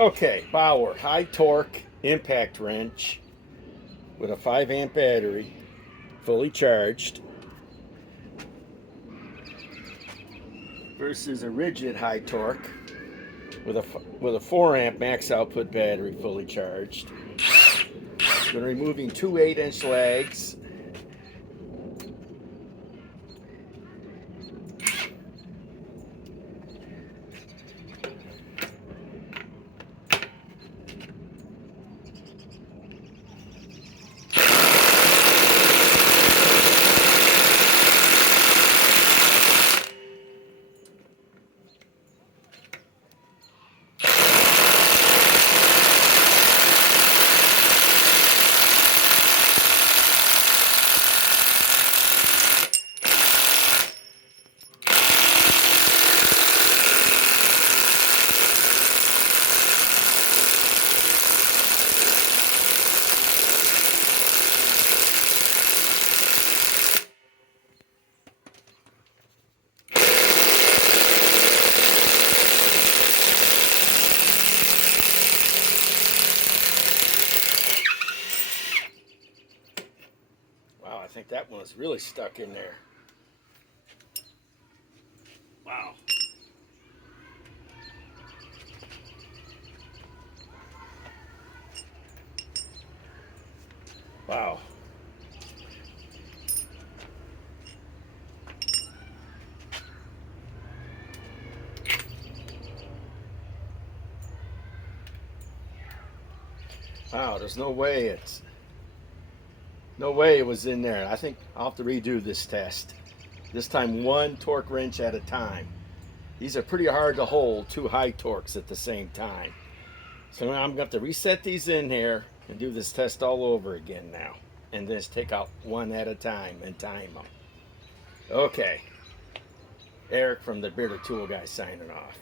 Okay, Bauer high torque impact wrench with a 5 amp battery, fully charged, versus a RIDGID high torque with a 4 amp max output battery, fully charged. Been removing two 8-inch lags. Wow, I think that one was really stuck in there. Wow. Wow. Wow, there's no way it was in there. I think I'll have to redo this test. This time one torque wrench at a time. These are pretty hard to hold, two high torques at the same time. So I'm going to have to reset these in here and do this test all over again now. And then just take out one at a time and time them. Okay. Eric from the Bearded Tool Guy signing off.